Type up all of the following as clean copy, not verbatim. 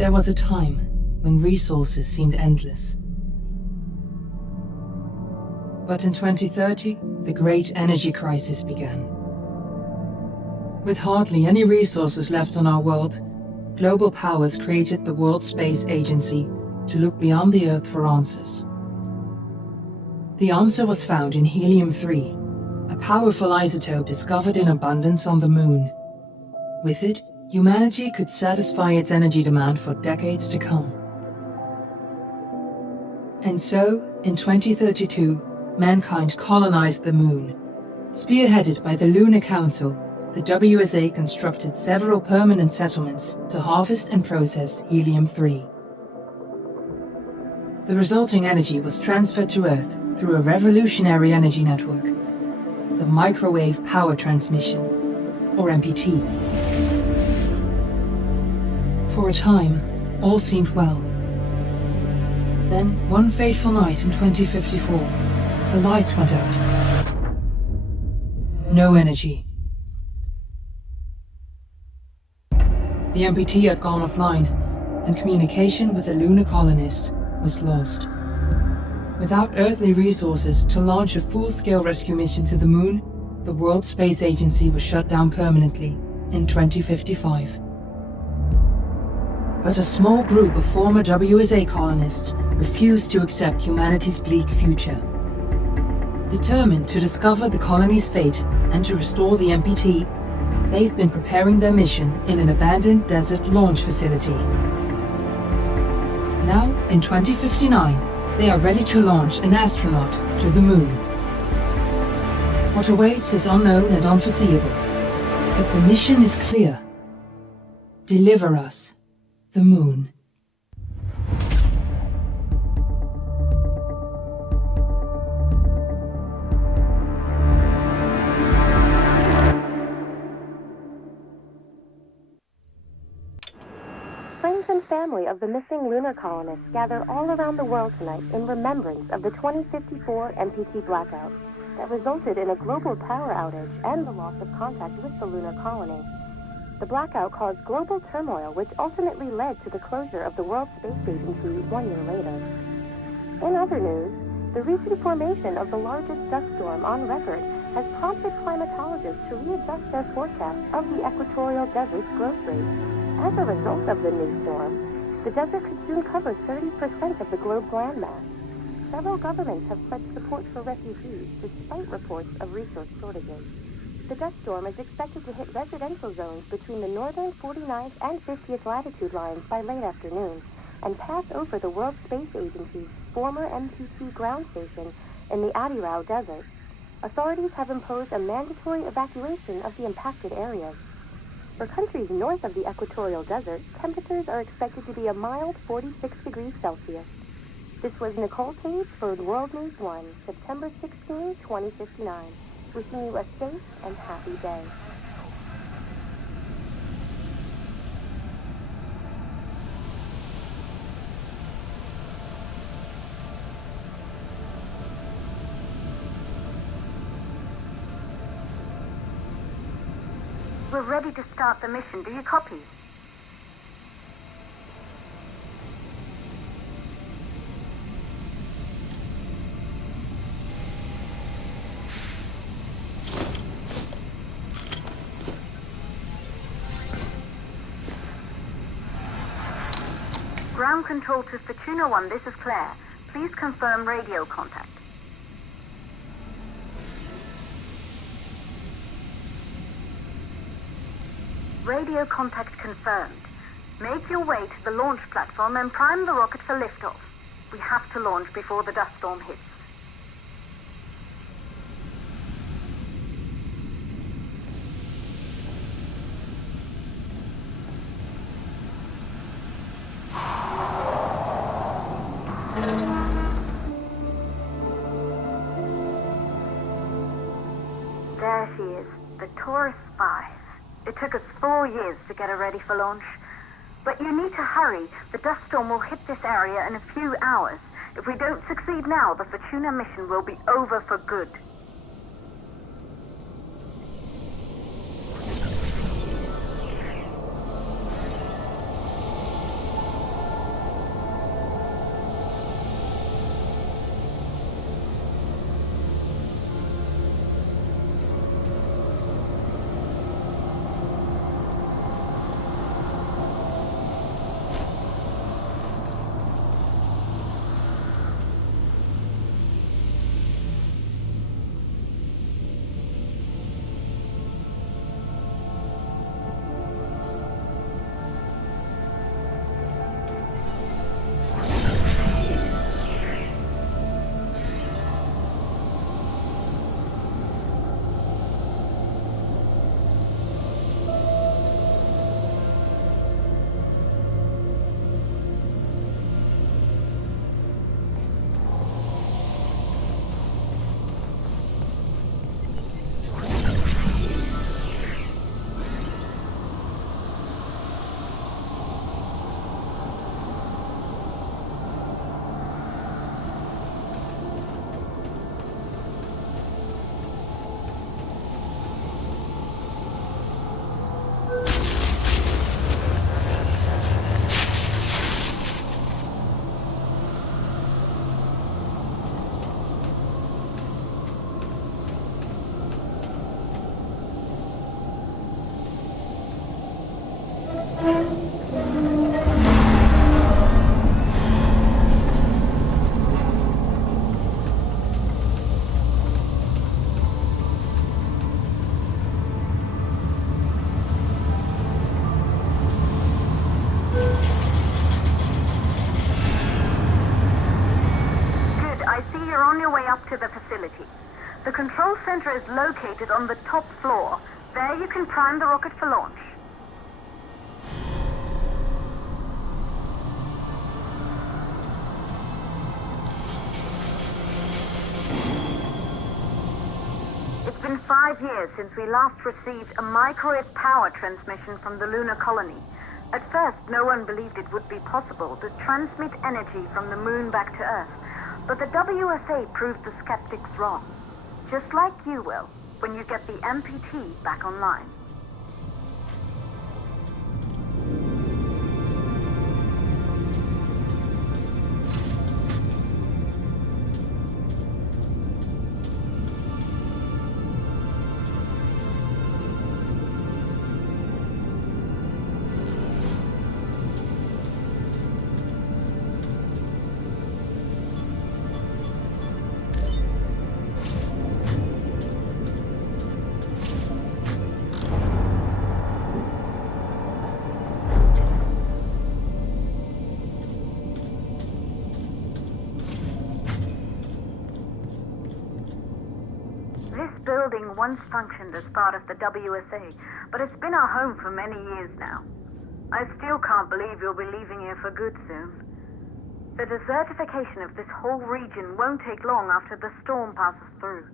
There was a time when resources seemed endless. But in 2030, the great energy crisis began. With hardly any resources left on our world, global powers created the World Space Agency to look beyond the Earth for answers. The answer was found in helium-3, a powerful isotope discovered in abundance on the Moon. With it, humanity could satisfy its energy demand for decades to come. And so, in 2032, mankind colonized the Moon. Spearheaded by the Lunar Council, the WSA constructed several permanent settlements to harvest and process helium-3. The resulting energy was transferred to Earth through a revolutionary energy network, the Microwave Power Transmission, or MPT. For a time, all seemed well. Then, one fateful night in 2054, the lights went out. No energy. The MPT had gone offline, and communication with the lunar colonist was lost. Without earthly resources to launch a full-scale rescue mission to the Moon, the World Space Agency was shut down permanently in 2055. But a small group of former WSA colonists refused to accept humanity's bleak future. Determined to discover the colony's fate and to restore the MPT, they've been preparing their mission in an abandoned desert launch facility. Now, in 2059, they are ready to launch an astronaut to the Moon. What awaits is unknown and unforeseeable, but the mission is clear. Deliver us the Moon. Friends and family of the missing lunar colonists gather all around the world tonight in remembrance of the 2054 MPT blackout that resulted in a global power outage and the loss of contact with the lunar colony. The blackout caused global turmoil, which ultimately led to the closure of the World Space Agency 1 year later. In other news, the recent formation of the largest dust storm on record has prompted climatologists to readjust their forecast of the equatorial desert's growth rate. As a result of the new storm, the desert could soon cover 30% of the globe's landmass. Several governments have pledged support for refugees, despite reports of resource shortages. The dust storm is expected to hit residential zones between the northern 49th and 50th latitude lines by late afternoon, and pass over the World Space Agency's former MPT ground station in the Adirau Desert. Authorities have imposed a mandatory evacuation of the impacted areas. For countries north of the equatorial desert, temperatures are expected to be a mild 46 degrees Celsius. This was Nicole Cage for World News 1, September 16, 2059. Wishing you a safe and happy day. We're ready to start the mission. Do you copy? Ground control to Fortuna 1, this is Claire. Please confirm radio contact. Radio contact confirmed. Make your way to the launch platform and prime the rocket for liftoff. We have to launch before the dust storm hits. There she is, the Taurus 5. It took us 4 years to get her ready for launch. But you need to hurry. The dust storm will hit this area in a few hours. If we don't succeed now, the Fortuna mission will be over for good. to the facility. The control center is located on the top floor. There you can prime the rocket for launch. It's been 5 years since we last received a microwave power transmission from the lunar colony. At first, no one believed it would be possible to transmit energy from the moon back to Earth. But the WSA proved the skeptics wrong. Just like you will, when you get the MPT back online. Building once functioned as part of the WSA, but it's been our home for many years now. I still can't believe you'll be leaving here for good soon. The desertification of this whole region won't take long after the storm passes through.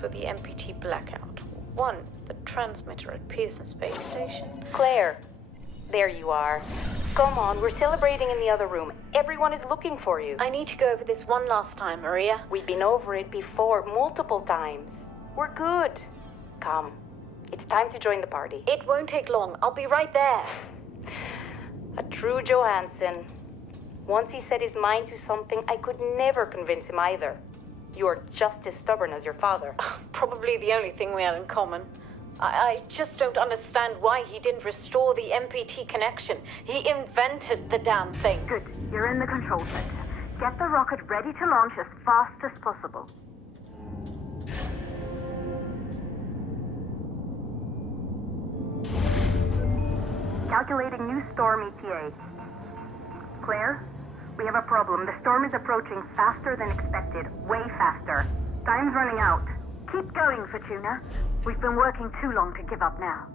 For the MPT blackout. 1, the transmitter at Pearson Space Station. Claire, there you are. Come on, we're celebrating in the other room. Everyone is looking for you. I need to go over this one last time, Maria. We've been over it before, multiple times. We're good. Come, it's time to join the party. It won't take long. I'll be right there. A true Johansson. Once he set his mind to something, I could never convince him either. You're just as stubborn as your father. Probably the only thing we had in common. I just don't understand why he didn't restore the MPT connection. He invented the damn thing. Good. You're in the control center. Get the rocket ready to launch as fast as possible. Calculating new storm ETA. Claire? We have a problem. The storm is approaching faster than expected. Way faster. Time's running out. Keep going, Fortuna. We've been working too long to give up now.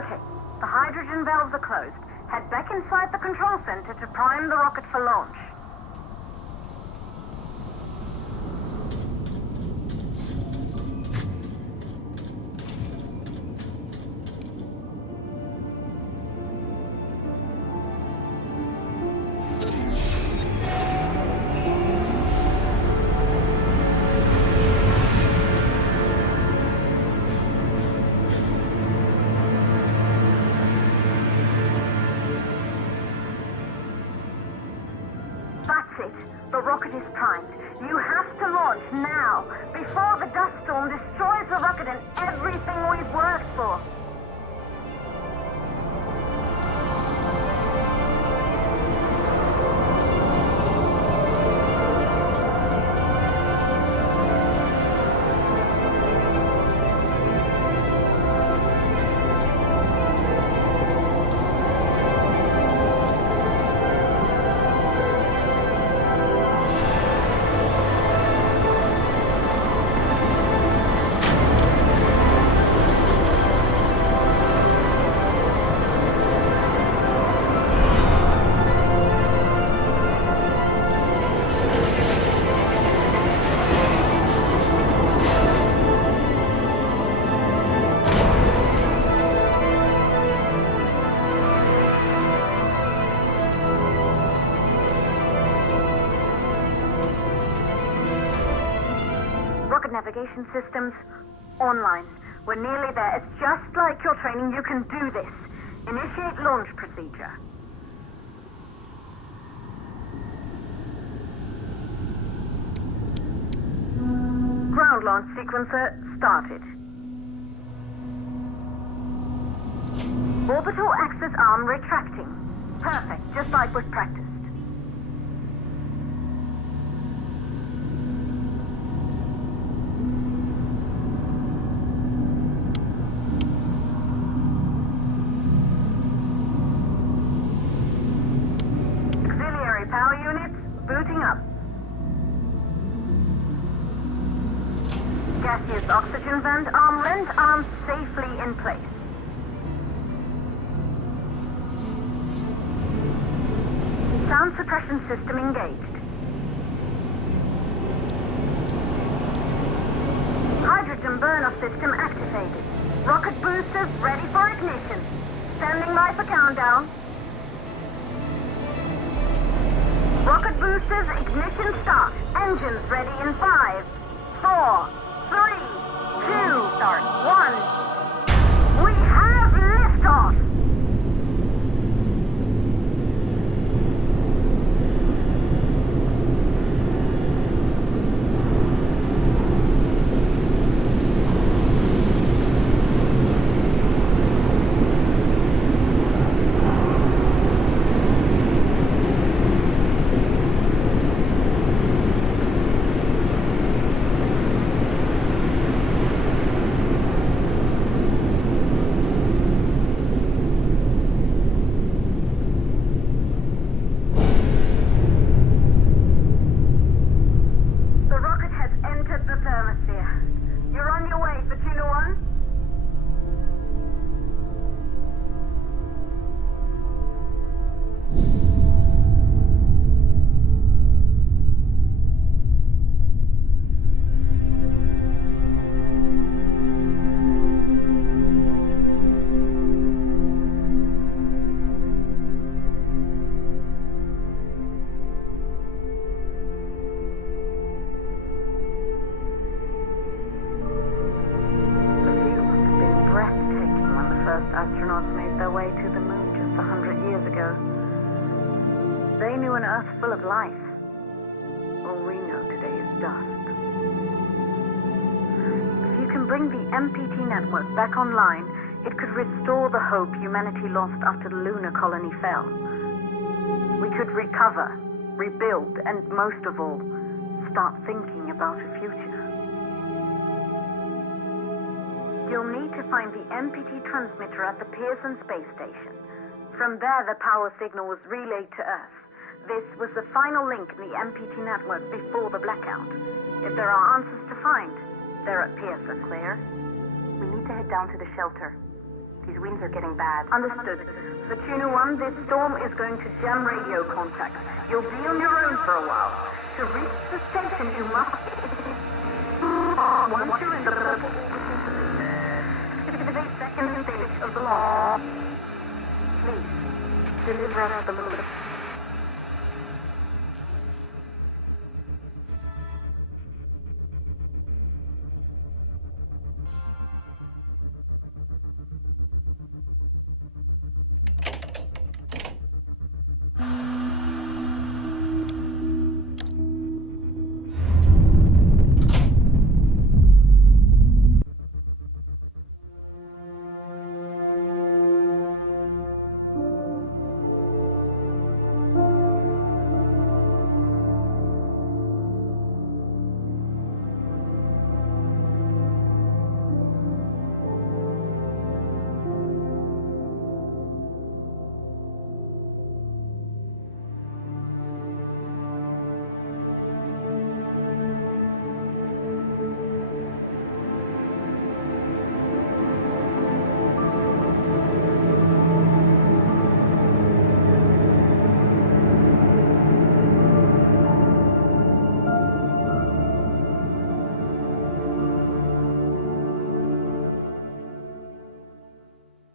Okay, the hydrogen valves are closed. Head back inside the control center to prime the rocket for launch. That's it. The rocket is primed. You have to launch now, before the dust storm destroys the rocket and everything we've worked for. Navigation systems online. We're nearly there. It's just like your training. You can do this. Initiate launch procedure. Ground launch sequencer started. Orbital axis arm retracting. Perfect, just like we've practiced. Power units booting up. Gaseous oxygen vent arm lent arms safely in place. Sound suppression system engaged. Hydrogen burn-off system activated. Rocket boosters ready for ignition. Standing by for countdown. Rocket boosters, ignition start. Engines ready in 5, 4, 3, 2, start, 1. We have liftoff! Astronauts made their way to the moon just 100 years ago. They knew an Earth full of life. All we know today is dust. If you can bring the MPT network back online, it could restore the hope humanity lost after the lunar colony fell. We could recover, rebuild, and most of all, start thinking about a future. You'll need to find the MPT transmitter at the Pearson space station. From there, the power signal was relayed to Earth. This was the final link in the MPT network before the blackout. If there are answers to find, they're at Pearson. Claire, we need to head down to the shelter. His winds are getting bad. Understood. Fortuna 1, this storm is going to jam radio contact. You'll be on your own for a while. To reach the station, you must... Once you're in the purple... 58 second stage of the law. Please, deliver us the